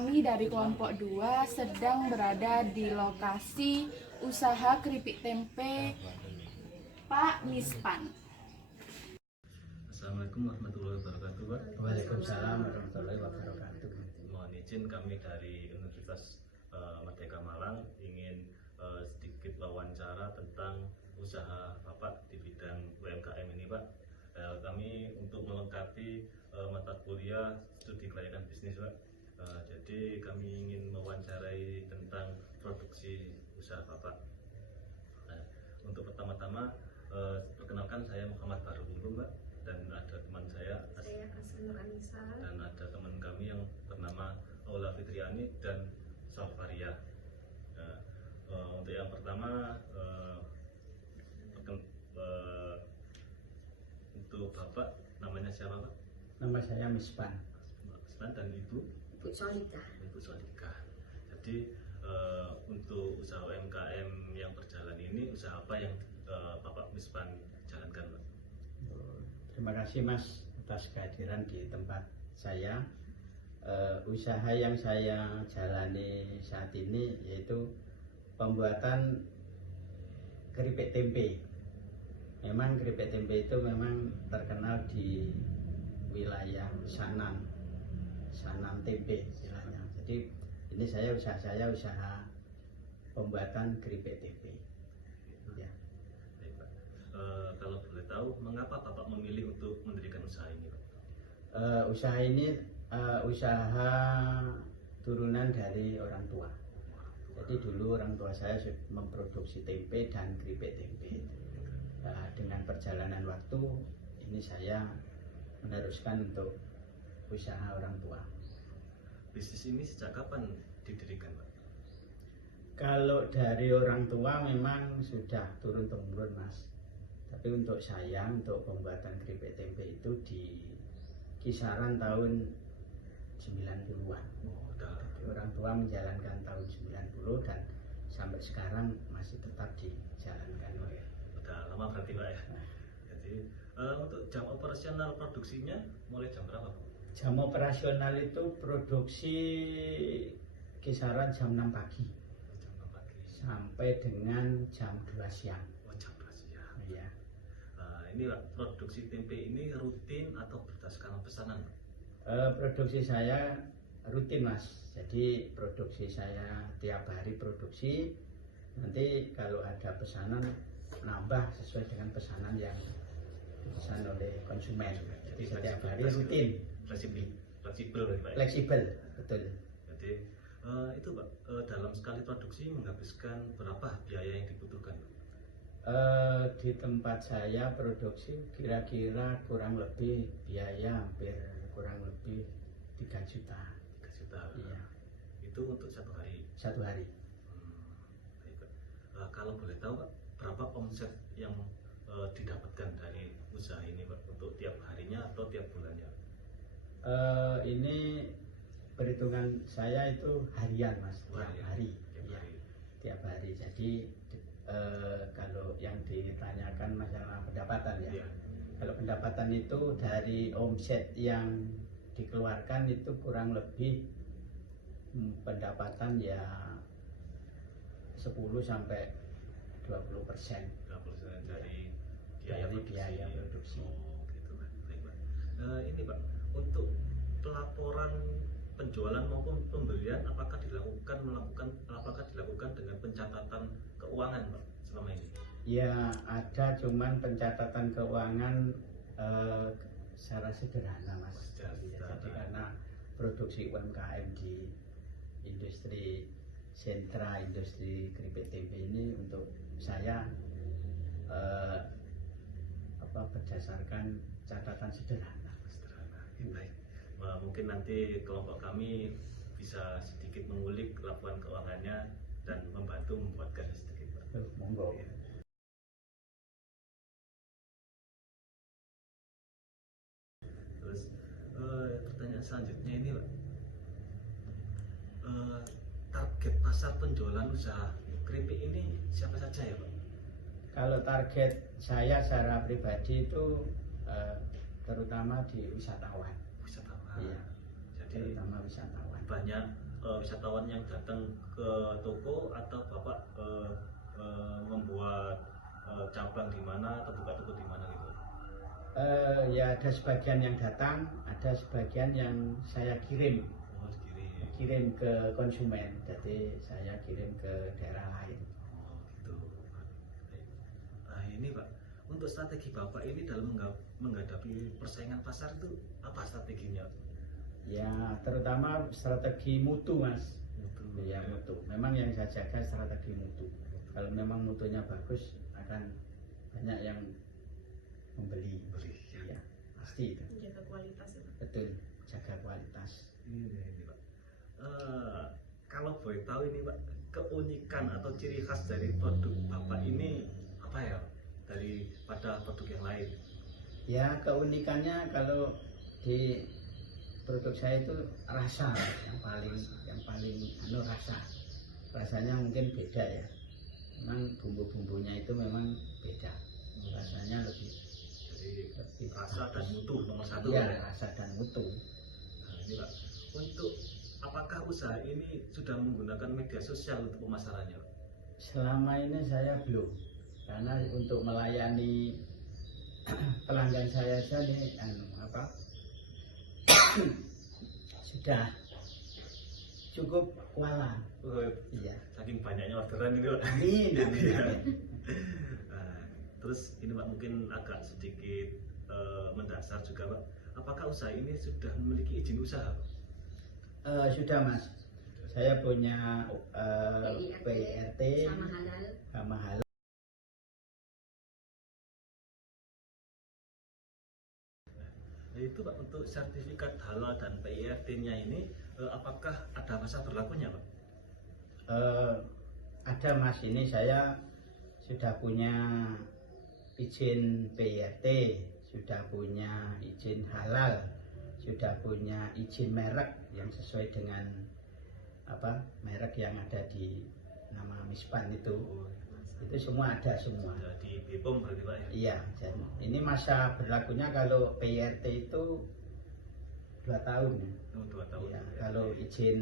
Kami dari kelompok 2 sedang berada di lokasi usaha keripik tempe Pak Mispan. Assalamualaikum warahmatullahi wabarakatuh, Pak. Waalaikumsalam warahmatullahi wabarakatuh. Mohon izin kami dari Universitas Merdeka Malang ingin sedikit wawancara tentang usaha Bapak di bidang UMKM ini, Pak. Kami untuk melengkapi mata kuliah studi kelayakan bisnis, Pak. Jadi kami ingin mewawancarai tentang produksi usaha Bapak. Nah, untuk pertama-tama perkenalkan, saya Muhammad Bahrul, Mbak, dan ada teman saya Asnur Anissa, dan ada teman kami yang bernama Aula Fitriani dan Salvaria. Nah, untuk yang pertama untuk Bapak namanya siapa, Pak? Nama saya Mispan. Mispan. Dan Ibu Solika. Ibu Solika. Jadi untuk usaha UMKM yang berjalan ini, usaha apa yang Bapak Mispan jalankan, Pak? Terima kasih, Mas, atas kehadiran di tempat saya. Usaha yang saya jalani saat ini yaitu pembuatan keripik tempe. Memang keripik tempe itu memang terkenal di wilayah Sanan tempe istilahnya. Jadi ini usaha pembuatan keripik tempe. Ya. Baik, Pak. Kalau boleh tahu, mengapa Bapak memilih untuk mendirikan usaha ini, Pak? Usaha ini usaha turunan dari orang tua. Jadi dulu orang tua saya memproduksi tempe dan keripik tempe. Dengan perjalanan waktu ini saya meneruskan untuk usaha orang tua. Bisnis ini sejak kapan didirikan, Pak? Kalau dari orang tua memang sudah turun-temurun, Mas. Tapi untuk saya, untuk pembuatan keripik tempe itu di kisaran tahun 90-an. Jadi orang tua menjalankan tahun 90 dan sampai sekarang masih tetap dijalankan. Udah lama berarti, Pak, ya? Jadi untuk jam operasional produksinya mulai jam berapa, Pak? Jam operasional itu produksi kisaran jam 6 pagi Jam 6 pagi sampai dengan jam 2 siang. Oh, jam 2 siang. Iya. Ini, Pak, produksi tempe ini rutin atau berdasarkan pesanan, Pak? Produksi saya rutin, Mas. Jadi produksi saya tiap hari produksi. Nanti kalau ada pesanan nambah sesuai dengan pesanan yang dipesan oleh konsumen. Jadi setiap hari rutin. Fleksibel, Pak. Fleksibel, betul. Jadi itu, Pak, dalam sekali produksi menghabiskan berapa biaya yang dibutuhkan, Pak? Di tempat saya produksi kira-kira kurang lebih biaya hampir kurang lebih 3 juta. 3 juta. Iya. Itu untuk satu hari. Satu hari. Baik, Pak. Kalau boleh tahu, Pak, berapa omset yang didapatkan dari usaha ini, Pak, untuk tiap harinya atau tiap bulannya? Ini perhitungan saya itu harian, Mas. Tiap hari. Tiap Iya. hari. Tiap hari. Jadi kalau yang ditanyakan masalah pendapatan ya. Iya. Kalau pendapatan itu dari omset yang dikeluarkan itu kurang lebih pendapatan ya 10 sampai 20% 20% dari biaya produksi. Oh, gitu, Pak. Baik, Pak. Ini, Pak, untuk pelaporan penjualan maupun pembelian apakah dilakukan dengan pencatatan keuangan, Pak, selama ini? Ya ada, cuman pencatatan keuangan secara sederhana, Mas. Jadi karena produksi UMKM di industri sentra industri keripik tempe ini untuk saya berdasarkan catatan sederhana. Baik. Mungkin nanti kelompok kami bisa sedikit mengulik laporan keuangannya dan membantu membuatkan sedikit, Pak. Monggo. Terus pertanyaan selanjutnya ini, Pak, target pasar penjualan usaha keripik ini siapa saja ya, Pak? Kalau target saya secara pribadi itu terutama di wisatawan. Wisatawan. Iya. Jadi Terutama wisatawan. banyak wisatawan yang datang ke toko atau Bapak membuat cabang di mana atau buka toko di mana gitu? Ya ada sebagian yang datang, ada sebagian yang saya kirim Oh, kirim. kirim ke konsumen, jadi saya kirim ke daerah lain. Oh, gitu. Baik. Nah, ini Pak, untuk strategi Bapak ini dalam menghadapi persaingan pasar itu apa strateginya? Ya terutama strategi mutu mas. Mutu. Ya mutu, memang yang saya jaga strategi mutu. Kalau memang mutunya bagus akan banyak yang membeli. Beli. Ya pasti itu. Menjaga kualitas ya, Pak. Betul, jaga kualitas. Ini Pak. Kalau boleh tahu ini Pak, keunikan atau ciri khas dari produk Bapak ini apa ya daripada produk yang lain? Ya keunikannya kalau di produk saya itu rasa yang paling rasanya mungkin beda ya. Memang bumbu-bumbunya itu memang beda, rasanya lebih Jadi rasa dan mutu nomor satu ya, ya. rasa dan mutu. Nah, ini Pak, untuk apakah usaha ini sudah menggunakan media sosial untuk pemasarannya? Pak? Selama ini saya belum, karena untuk melayani pelanggan saya saja nih sudah cukup kewalahan. Iya. Saking banyaknya orderan ini Pak. Amin, amin, amin. Nah, terus ini Pak mungkin agak sedikit mendasar juga Pak. Apakah usaha ini sudah memiliki izin usaha Pak? Sudah mas, saya punya PIRT Sama halal. sama halal. Nah, itu Pak untuk sertifikat halal dan PIRT-nya ini apakah ada masa berlakunya Pak? Ada mas, ini saya sudah punya izin PIRT, sudah punya izin halal, sudah punya izin merek yang sesuai dengan merek yang ada di nama Mispan itu semua ada semua. Sudah di BPOM berarti Pak ya? Iya, jadi ini masa berlakunya kalau PIRT itu 2 tahun ya. Oh, 2 tahun. Iya, Ya. kalau izin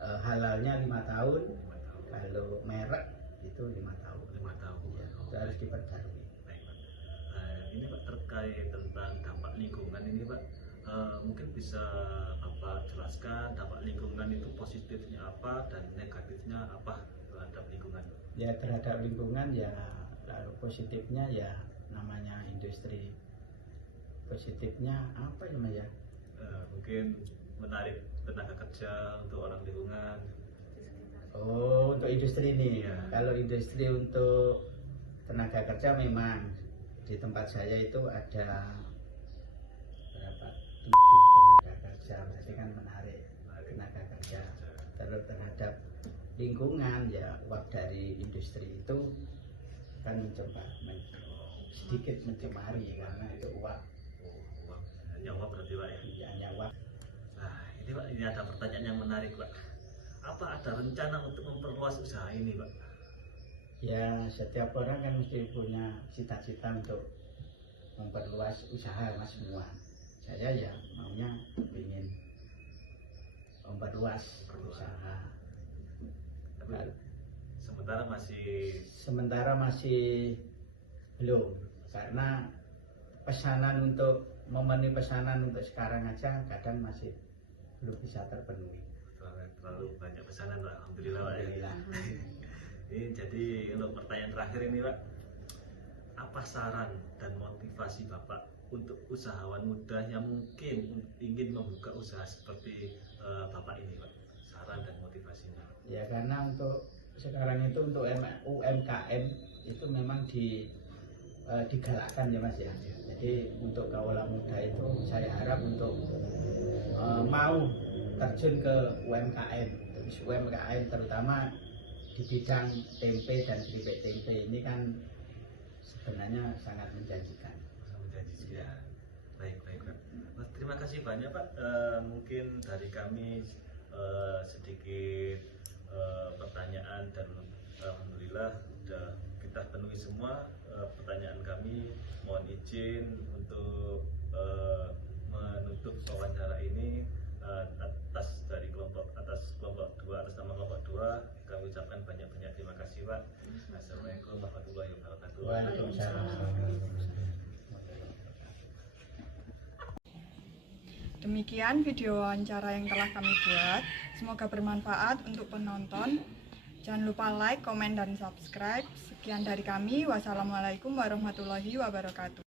halalnya 5 tahun, 5 tahun. kalau merek itu 5 tahun. 5 tahun. Iya, itu harus diperbarui. Baik Pak. Ini Pak terkait tentang dampak lingkungan ini Pak, mungkin bisa Bapak jelaskan dampak lingkungan itu positifnya apa dan negatifnya apa terhadap lingkungan? Ya terhadap lingkungan ya, lalu positifnya ya namanya industri. Positifnya apa ya Mas ya? Mungkin menarik tenaga kerja untuk orang lingkungan. Oh, untuk industri ini. Iya. Kalau industri untuk tenaga kerja memang di tempat saya itu ada berapa? 7 tenaga kerja. Berarti kan menarik tenaga kerja. Terus terhadap lingkungan ya, uap dari industri itu kan sedikit mencemari karena itu uap. Nyawa berarti Pak ya? Ya, nyawa. Nah ini Pak, ini ada pertanyaan yang menarik Pak. Apa ada rencana untuk memperluas usaha ini Pak? Ya setiap orang kan mesti punya cita-cita untuk memperluas usaha mas semua. Saya ya maunya ingin memperluas usaha. Tapi Sementara masih belum, karena pesanan untuk memenuhi pesanan untuk sekarang aja kadang masih belum bisa terpenuhi. Terlalu banyak pesanan Pak, alhamdulillah Pak. Alhamdulillah. Ini jadi untuk pertanyaan terakhir ini Pak, apa saran dan motivasi Bapak untuk usahawan muda yang mungkin ingin membuka usaha seperti Bapak ini Pak? Saran dan motivasinya. Ya karena untuk sekarang itu untuk UMKM itu memang digalakkan ya mas ya. Jadi untuk kaula muda itu saya harap untuk mau terjun ke UMKM. Terus UMKM terutama di bidang tempe dan keripik tempe ini kan sebenarnya sangat menjanjikan. Ya. Baik Pak. Terima kasih banyak Pak. Mungkin dari kami sedikit pertanyaan dan alhamdulillah sudah kita penuhi semua pertanyaan kami. Mohon izin untuk menutup wawancara ini atas Demikian video wawancara yang telah kami buat. Semoga bermanfaat untuk penonton. Jangan lupa like, komen, dan subscribe. Sekian dari kami. Wassalamualaikum warahmatullahi wabarakatuh.